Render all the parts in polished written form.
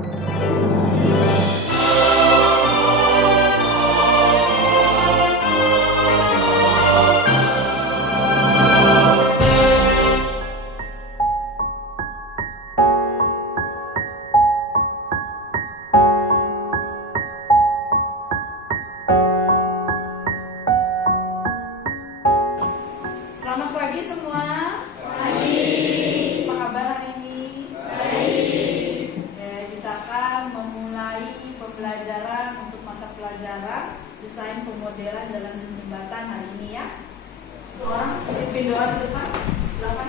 Selamat pagi semua. Pagi. Apa kabar hari ini? Baik. Kita akan memulai pembelajaran untuk mata pelajaran desain pemodelan jalan dan jembatan hari ini ya. Orang pimpin doa di depan. Silakan.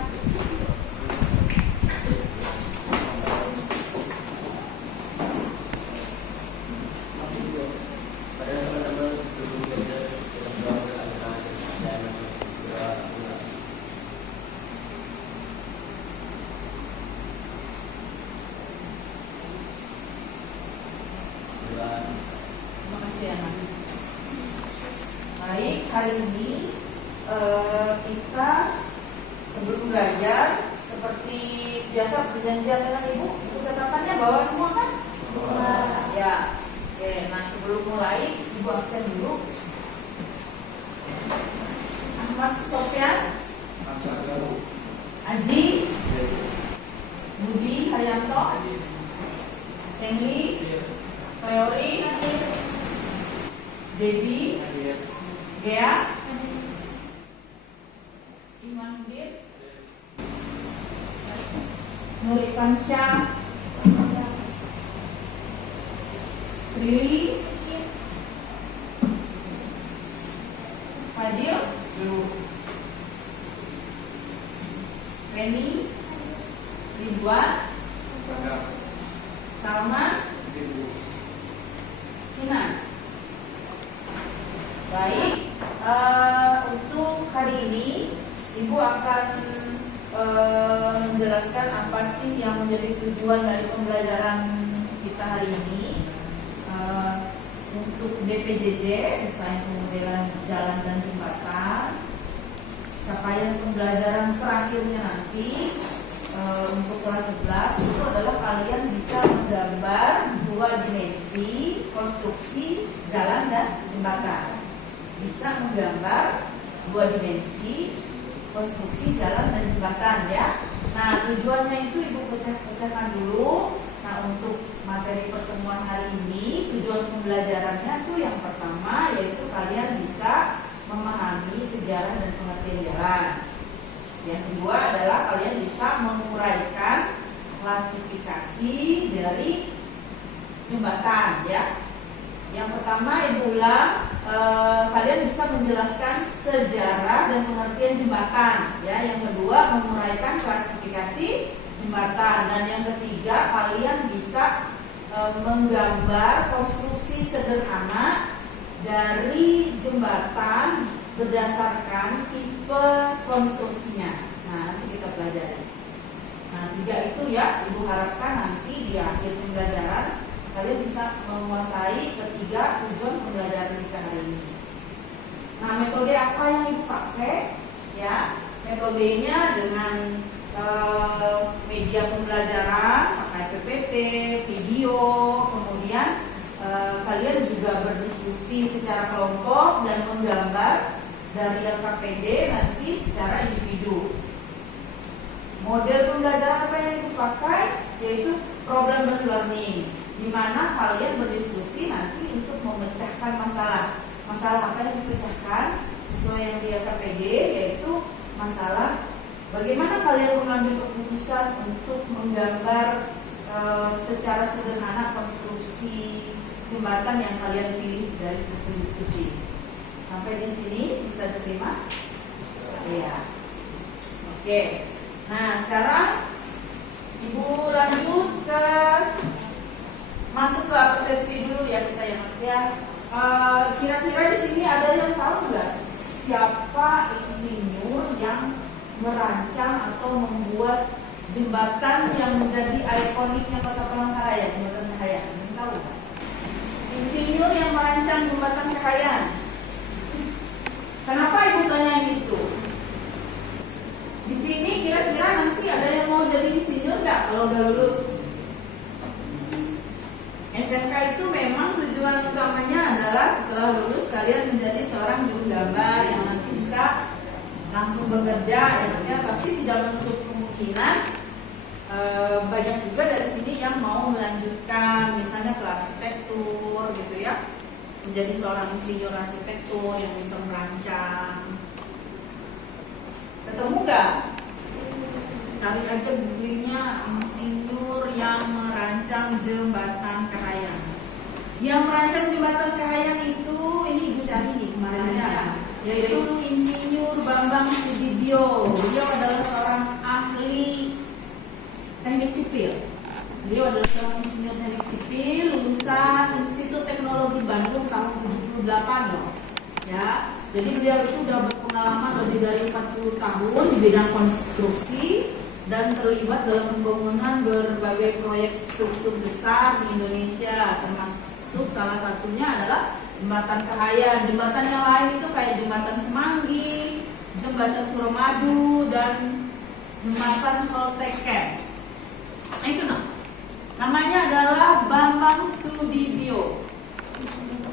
Terima kasih anak. Baik, hari ini kita sebelum belajar seperti biasa perjanjian dengan ibu catatannya bawa semua kan? Ya. Oke, nah sebelum mulai ibu absen dulu. Ahmad Sofyan, Aji, Budi Haryanto, Cengli, Teori, Debbie, Gea, Imanuddin, Nurifansyah, Rili, Fadil, Reni, Ridwan, Salman, Sinan. Baik, untuk hari ini ibu akan menjelaskan apa sih yang menjadi tujuan dari pembelajaran kita hari ini. Untuk DPJJ, desain pemodelan jalan dan jembatan, capaian pembelajaran terakhirnya nanti untuk kelas 11 itu adalah kalian bisa menggambar 2 dimensi konstruksi jalan dan jembatan. Bisa menggambar 2 dimensi konstruksi jalan dan jembatan ya. Nah, tujuannya itu ibu pecahkan dulu. Nah, untuk materi pertemuan hari ini, tujuan pembelajarannya tuh yang pertama yaitu kalian bisa memahami sejarah dan pengertian jalan. Yang kedua adalah kalian bisa menguraikan klasifikasi dari jembatan ya. Yang pertama ibu ulang, kalian bisa menjelaskan sejarah dan pengertian jembatan ya. Yang kedua menguraikan klasifikasi jembatan, dan yang ketiga kalian bisa menggambar konstruksi sederhana dari jembatan berdasarkan tipe konstruksinya. Nah, nanti kita pelajari. Nah, 3 itu ya, ibu harapkan nanti di akhir pembelajaran kalian bisa menguasai ketiga tujuan pembelajaran kita hari ini. Nah, metode apa yang ibu pakai? Ya, metodenya dengan media pembelajaran, pakai PPT, video, kemudian kalian juga berdiskusi secara kelompok dan menggambar dari LKPD nanti secara individu. Model pembelajaran apa yang dipakai yaitu problem based learning, di mana kalian berdiskusi nanti untuk memecahkan masalah. Masalah apa yang dipecahkan sesuai yang di LKPD yaitu masalah bagaimana kalian mengambil keputusan untuk menggambar secara sederhana konstruksi jembatan yang kalian pilih dari hasil diskusi. Sampai di sini bisa diterima? Ya. Oke. Nah, sekarang ibu lanjut ke masuk ke persepsi dulu ya kita ya. Kira-kira di sini ada yang tahu nggak siapa insinyur yang merancang atau membuat jembatan yang menjadi ikoniknya Kota Palangkaraya, Jembatan Kahayan? Tahu nggak? Insinyur yang merancang Jembatan Kahayan. Kenapa ibu tanya gitu? Di sini kira-kira nanti ada yang mau jadi insinyur nggak kalau udah lulus? SMK itu memang tujuan utamanya adalah setelah lulus kalian menjadi seorang juru gambar yang nanti bisa langsung bekerja ya, tapi tidak menutup kemungkinan banyak juga dari sini yang mau melanjutkan misalnya ke arsitektur gitu ya, menjadi seorang insinyur arsitektur yang bisa merancang. Ketemu nggak? Cari aja googlingnya insinyur yang merancang jembatan Kahayan. Yang merancang jembatan Kahayan itu, ini ibu cari nih kemarin ya, yaitu Insinyur Bambang Sudibyo. Beliau adalah seorang ahli teknik sipil. Beliau adalah seorang insinyur teknik sipil lulusan Institut Teknologi Bandung tahun 78 loh. Ya, jadi beliau itu sudah berpengalaman lebih dari 40 tahun di bidang konstruksi dan terlibat dalam pembangunan berbagai proyek struktur besar di Indonesia, termasuk salah satunya adalah Jembatan Kahayan. Jembatan yang lain itu kayak Jembatan Semanggi, Jembatan Suramadu, dan Jembatan Solteken. Nah itu namanya adalah Bambang Sudibyo,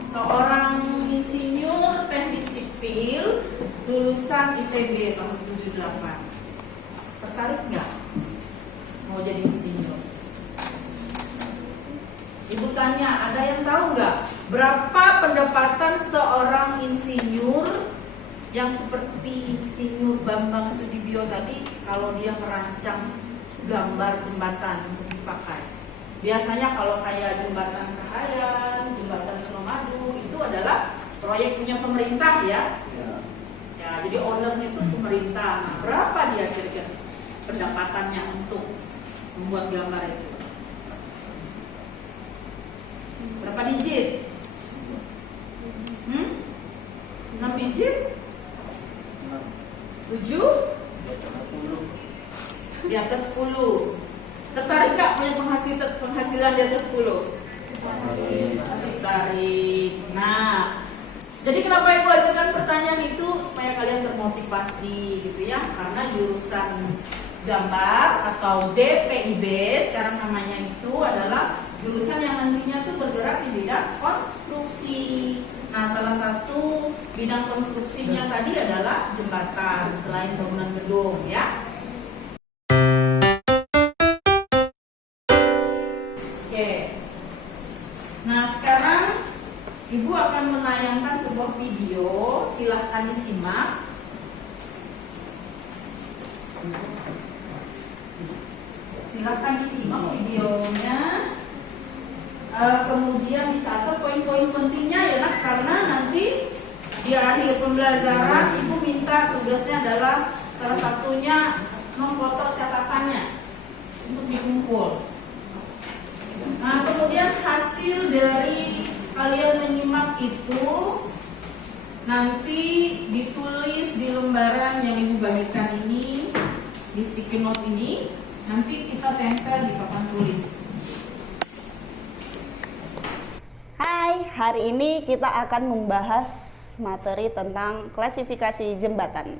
seorang insinyur teknik sipil lulusan ITB tahun 78. Tertarik nggak mau jadi insinyur? Ibu tanya, ada yang tahu nggak berapa pendapatan seorang insinyur yang seperti Insinyur Bambang Sudibyo tadi kalau dia merancang gambar jembatan untuk dipakai? Biasanya kalau kayak Jembatan Kahayan, Jembatan Suramadu itu adalah proyek punya pemerintah ya. Ya, jadi ownernya itu pemerintah. Nah, berapa dia kira-kira pendapatannya untuk membuat gambar itu? Berapa digit? 6 digit? 7? Di atas 10. Tertarik gak punya penghasilan di atas 10? Tertarik. Nah, jadi kenapa ibu ajukan pertanyaan itu? Supaya kalian termotivasi gitu ya. Karena jurusan gambar atau DPIB sekarang namanya itu adalah jurusan yang nantinya tuh bergerak di bidang konstruksi. Nah, salah satu bidang konstruksinya tadi adalah jembatan selain bangunan gedung ya. Oke. Nah, sekarang ibu akan menayangkan sebuah video, silahkan disimak. Silahkan disimak videonya. Kemudian dicatat poin-poin pentingnya ya nak, karena nanti di akhir pembelajaran ibu minta tugasnya adalah salah satunya memfoto catatannya untuk dikumpul. Nah, kemudian hasil dari kalian menyimak itu nanti ditulis di lembaran yang ibu bagikan ini, di sticky note ini, nanti kita tempel di papan tulis. Hai, hari ini kita akan membahas materi tentang klasifikasi jembatan.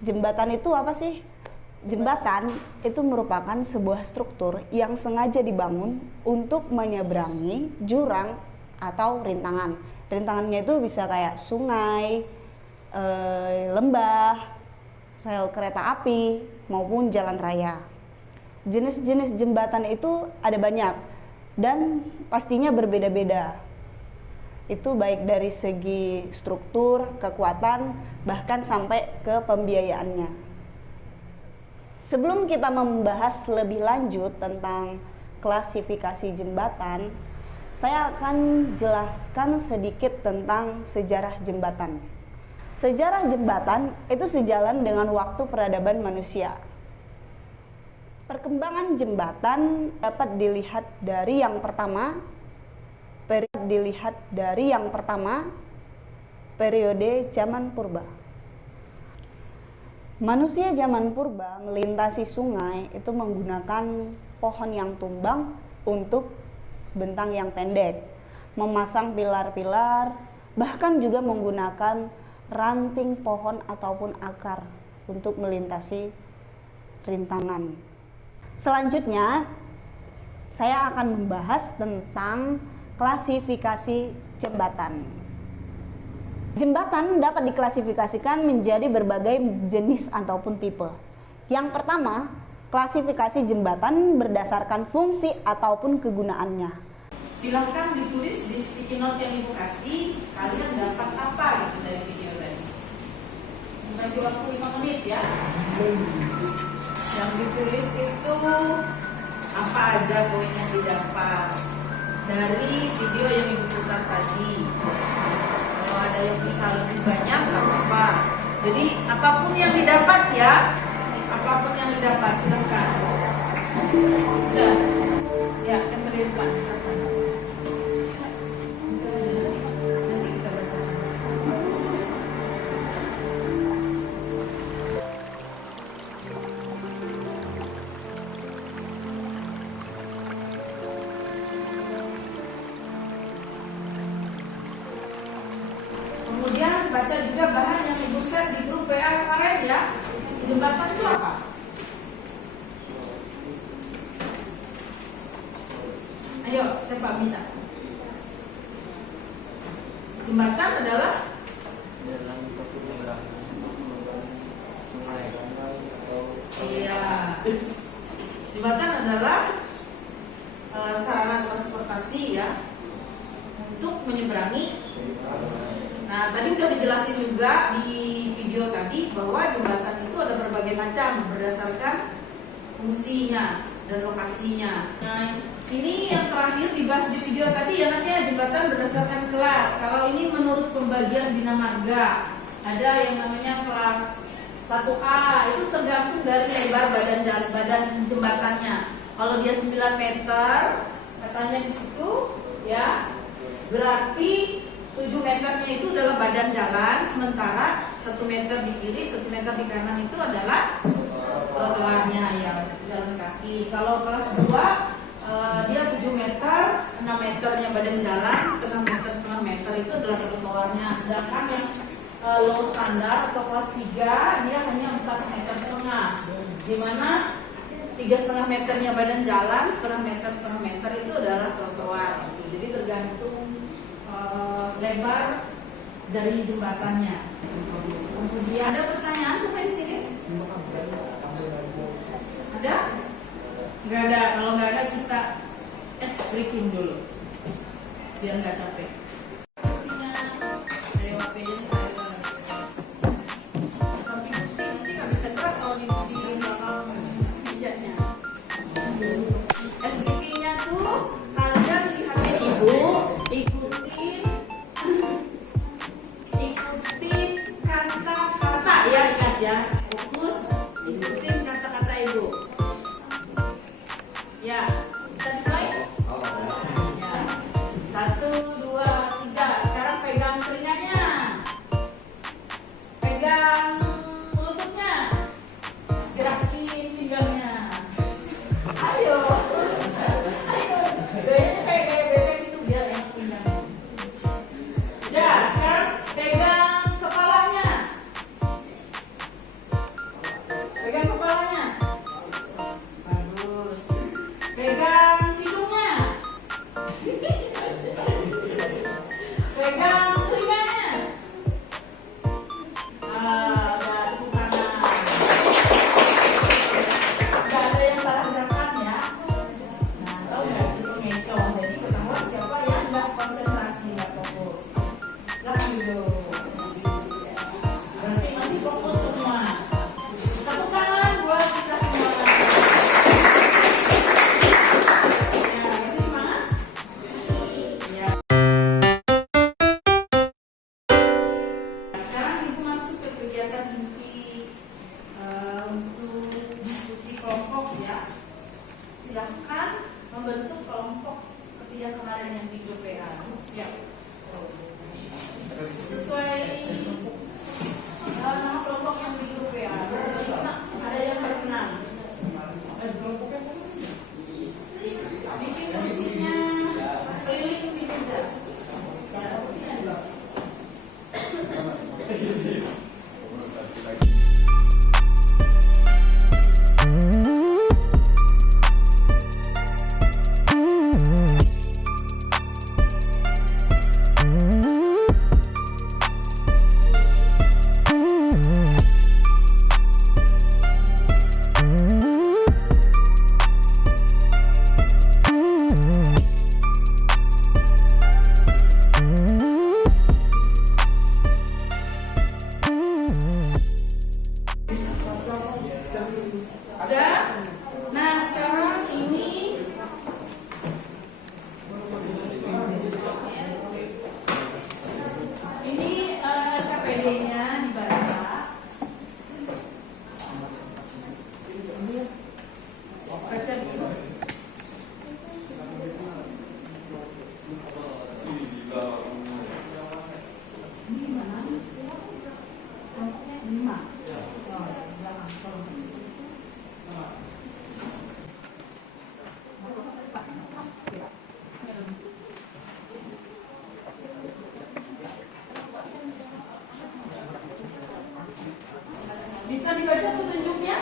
Jembatan itu apa sih? Jembatan itu merupakan sebuah struktur yang sengaja dibangun untuk menyeberangi jurang atau rintangan. Rintangannya itu bisa kayak sungai, lembah, rel kereta api, maupun jalan raya. Jenis-jenis jembatan itu ada banyak dan pastinya berbeda-beda. Itu baik dari segi struktur, kekuatan, bahkan sampai ke pembiayaannya. Sebelum kita membahas lebih lanjut tentang klasifikasi jembatan, saya akan jelaskan sedikit tentang sejarah jembatan. Sejarah jembatan itu sejalan dengan waktu peradaban manusia. Perkembangan jembatan dapat dilihat dari yang pertama, periode zaman purba. Manusia zaman purba melintasi sungai itu menggunakan pohon yang tumbang untuk bentang yang pendek, memasang pilar-pilar, bahkan juga menggunakan ranting pohon ataupun akar untuk melintasi rintangan. Selanjutnya, saya akan membahas tentang klasifikasi jembatan. Jembatan dapat diklasifikasikan menjadi berbagai jenis ataupun tipe. Yang pertama, klasifikasi jembatan berdasarkan fungsi ataupun kegunaannya. Silahkan ditulis di sticky note yang Ibu kasih, kalian dapat apa gitu dari video tadi. Kasih waktu 5 menit ya. Yang ditulis itu apa aja poin yang didapat dari video yang Ibu putar tadi. Kalau ada yang bisa lebih banyak, nggak apa-apa. Jadi apapun yang didapat ya, apapun yang didapat silahkan. Udah, ya yang berdepan. Nanti kita baca. Kemudian baca juga bahan yang Ibu share di grup WA kemarin ya. Jembatan itu apa? Ayo, siapa bisa? Jembatan adalah iya. Jembatan adalah sarana transportasi ya untuk menyeberangi. Nah, tadi udah dijelasin juga di video tadi bahwa jembatan itu ada berbagai macam berdasarkan fungsinya dan lokasinya. Nah, ini yang terakhir dibahas di video tadi ya, namanya jembatan berdasarkan kelas. Kalau ini menurut pembagian Bina Marga, ada yang namanya kelas 1A, itu tergantung dari lebar badan jembatannya. Kalau dia 9 meter, katanya di situ ya, berarti 7 meternya itu adalah badan jalan, sementara 1 meter di kiri, 1 meter di kanan itu adalah trotoarnya ya, jalan kaki. Kalau kelas 2 dia 7 meter, 6 meternya badan jalan, setengah meter itu adalah trotoarnya. Sedangkan yang low standar atau kelas 3 dia hanya 4,5 meter, di mana 3,5 meternya badan jalan, setengah meter itu adalah trotoar. Jadi tergantung lebar dari jembatannya. Kemudian ada pertanyaan sampai di sini? Ada? Nggak ada. Kalau nggak ada kita breaking dulu, biar nggak capek. Kursinya, ayo HP-nya samping kursi nanti nggak bisa gerak kalau di belakang mejanya. Breaking-nya tuh kalian lihatin Ibu. Ikutin kata-kata ya, ingat ya, fokus ikutin kata-kata Ibu ya. Bisa dimulai ya. 1, 2, 3. Sekarang pegang telinganya, pegang lututnya, gerakin pinggangnya. Ayo gayanya kayak gaya bebek itu biar enak pinggangnya. Ya, sekarang pegang kepalanya. Pegang kepalanya. Bagus. Pegang hidungnya. Pegang telinganya. Udah tepuk tangan. Gak ada yang salah gerakan ya. Nah, tau gak itu ngecoh. Jadi ketahuan siapa yang gak konsentrasi, gak fokus. Silahkan dulu. Berarti masih fokus semua. Tepuk tangan buat kita semua. Ya, masih semangat? Ya. Sekarang Ibu masuk ke kegiatan inti untuk diskusi kelompok ya. Silahkan membentuk kelompok seperti yang kemarin yang di grup WA. Ya. Sesuai nama kelompok yang di grup WA. Ada yang berkenan. Bikin kursinya keliling di meja. Ada kursinya juga. dibaca petunjuknya?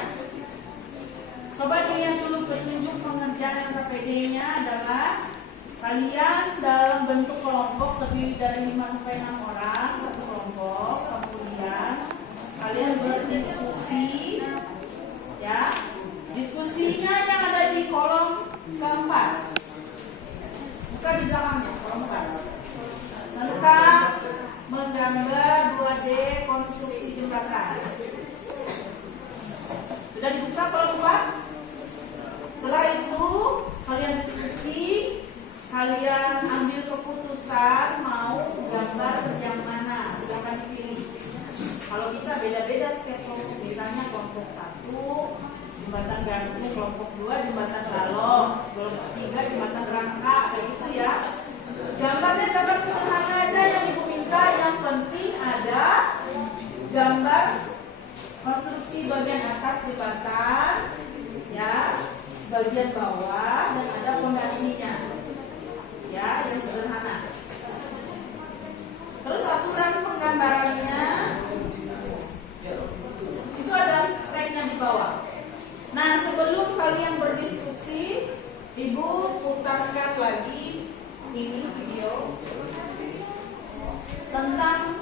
Coba dilihat dulu petunjuk pengerjaan KPD-nya adalah kalian dalam bentuk kelompok lebih dari 5-6 orang satu kelompok, kemudian kalian berdiskusi, ya. Diskusinya yang ada di kolom keempat. Buka di belakangnya, kolom 4. Tentang menggambar 2D konstruksi jembatan. Sudah dibuka kolom 4? Setelah itu kalian diskusi, kalian ambil keputusan mau gambar yang mana, silakan dipilih. Kalau bisa beda-beda setiap kelompok, misalnya kelompok 1 jembatan gantung, kelompok 2 jembatan lalong, kelompok 3 jembatan rangka, kayak gitu ya. Gambarnya gambar sederhana aja yang ibu minta, yang penting ada gambar konstruksi bagian atas jembatan, ya, bagian bawah, dan ada fondasinya, ya, yang sederhana. Terus aturan penggambarannya itu ada speknya di bawah. Nah, sebelum kalian berdiskusi, ibu putarkan lagi ini video tentang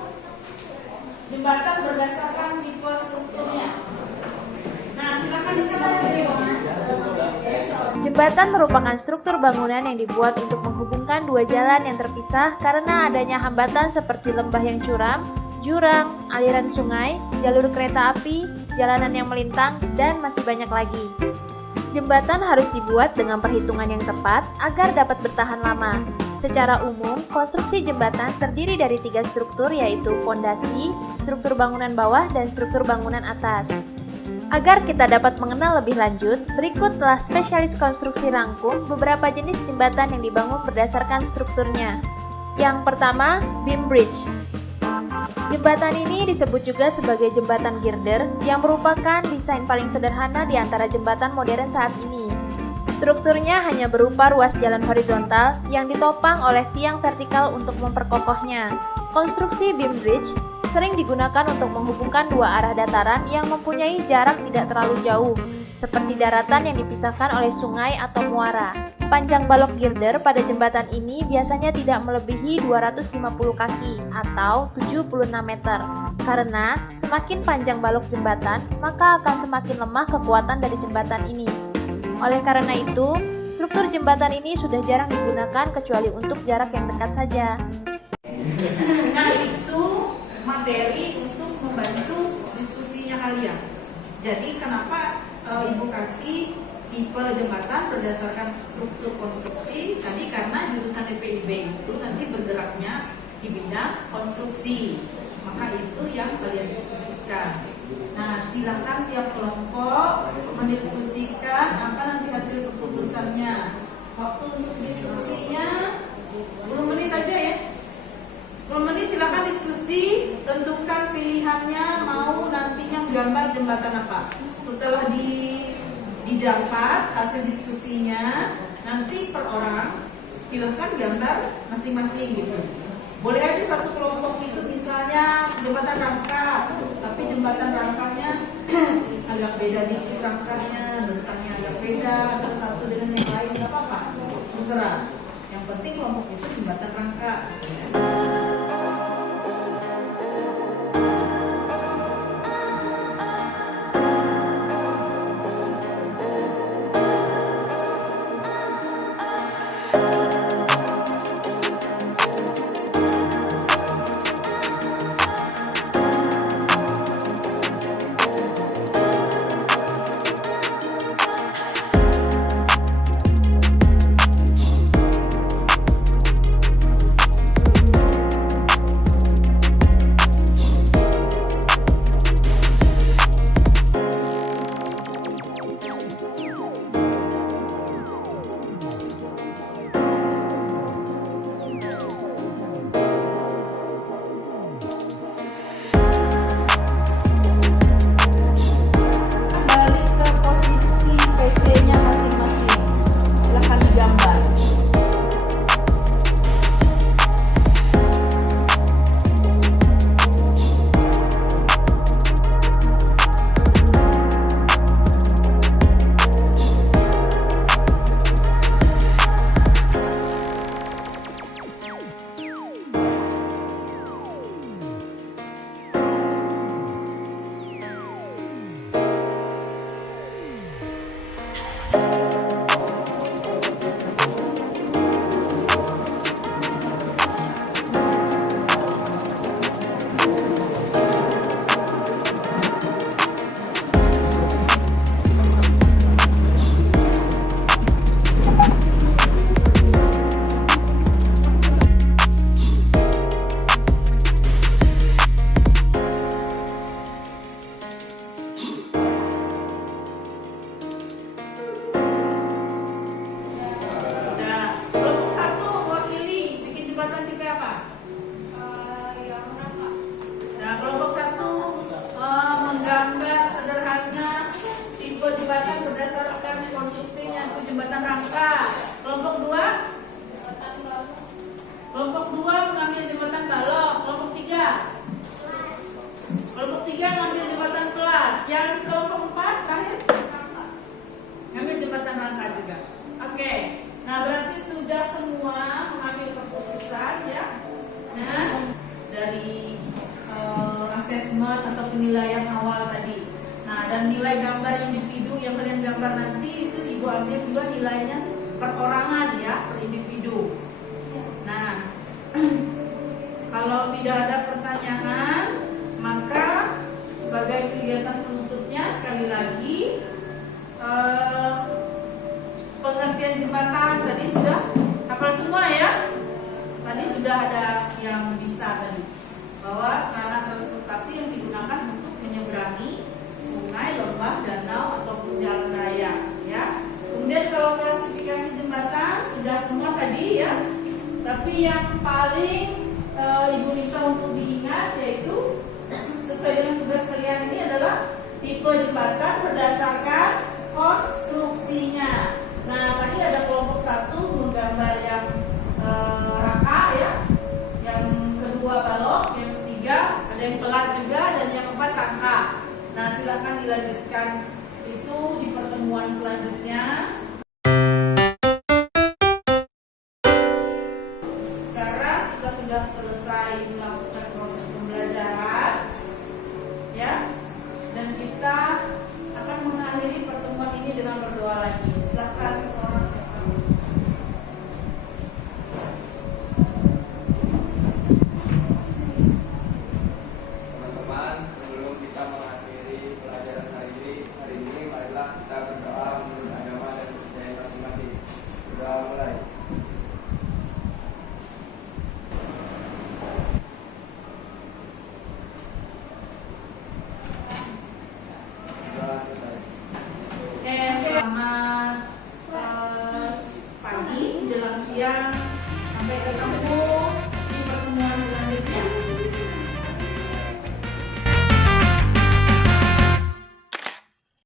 jembatan berdasarkan tipe strukturnya. Nah, silakan disimak videonya. Jembatan merupakan struktur bangunan yang dibuat untuk menghubungkan dua jalan yang terpisah karena adanya hambatan seperti lembah yang curam, jurang, aliran sungai, jalur kereta api, jalanan yang melintang, dan masih banyak lagi. Jembatan harus dibuat dengan perhitungan yang tepat agar dapat bertahan lama. Secara umum, konstruksi jembatan terdiri dari 3 struktur, yaitu fondasi, struktur bangunan bawah, dan struktur bangunan atas. Agar kita dapat mengenal lebih lanjut, berikutlah spesialis konstruksi rangkum beberapa jenis jembatan yang dibangun berdasarkan strukturnya. Yang pertama, beam bridge. Jembatan ini disebut juga sebagai jembatan girder yang merupakan desain paling sederhana di antara jembatan modern saat ini. Strukturnya hanya berupa ruas jalan horizontal yang ditopang oleh tiang vertikal untuk memperkokohnya. Konstruksi beam bridge sering digunakan untuk menghubungkan dua arah dataran yang mempunyai jarak tidak terlalu jauh, seperti daratan yang dipisahkan oleh sungai atau muara. Panjang balok girder pada jembatan ini biasanya tidak melebihi 250 kaki atau 76 meter. Karena semakin panjang balok jembatan, maka akan semakin lemah kekuatan dari jembatan ini. Oleh karena itu, struktur jembatan ini sudah jarang digunakan kecuali untuk jarak yang dekat saja. Nah, itu materi untuk membantu diskusinya kalian. Jadi kenapa ibu kasih tipe jembatan berdasarkan struktur konstruksi tadi, karena jurusan DPIB itu nanti bergeraknya di bidang konstruksi, maka itu yang kalian diskusikan. Nah, silakan tiap kelompok mendiskusikan apa nanti hasil keputusannya. Waktu untuk diskusinya 10 menit aja ya. 10 menit silakan diskusi, tentukan pilihannya mau nantinya gambar jembatan apa. Setelah didapat hasil diskusinya, nanti per orang silahkan gambar masing-masing gitu. Boleh aja satu kelompok itu misalnya jembatan rangka, tapi jembatan rangkanya agak beda dikit, rangkanya bentangnya agak beda, antara satu dengan yang lain, nggak apa-apa, terserah. Yang penting kelompok itu jembatan rangka. jembatan rangka. Kelompok 2? Kelompok 2 mengambil jembatan balok. Kelompok 3? Kelompok 3 mengambil jembatan pelat. Yang kelompok 4 terakhir? Ngambil jembatan rangka juga. Oke. Nah, berarti sudah semua mengambil keputusan ya. Nah, dari asesmen atau penilaian awal tadi. Nah, dan nilai gambar individu yang kalian gambar nanti itu Ibu ambil juga nilainya perorangan ya, per individu. Nah, kalau tidak ada pertanyaan, maka sebagai kegiatan penutupnya sekali lagi pengertian jembatan tadi sudah hafal semua ya. Tadi sudah ada yang bisa tadi bahwa sarana transportasi yang digunakan untuk menyeberangi sungai, lembah, danau ataupun jalan raya ya. Kemudian kalau klasifikasi jembatan sudah semua tadi ya. Tapi yang paling Ibu minta untuk diingat yaitu sesuai dengan tugas kalian ini adalah tipe jembatan berdasarkan konstruksinya. Nah, tadi ada kelompok 1 menggambar yang rangka ya, yang kedua balok, yang ketiga ada yang pelat juga, dan yang keempat rangka. Nah, silakan dilanjutkan itu di pertemuan selanjutnya. Sekarang kita sudah selesai melakukan proses pembelajaran ya, dan kita akan mengakhiri pertemuan ini dengan berdoa lagi. Silakan orang siapa. Teman-teman, sebelum kita mengakhiri pelajaran hari ini, marilah kita berdoa menurut agama dan kepercayaan masing-masing. Sudah mulai. Sudah selesai. Oke, selamat pagi, menjelang siang, sampai ketemu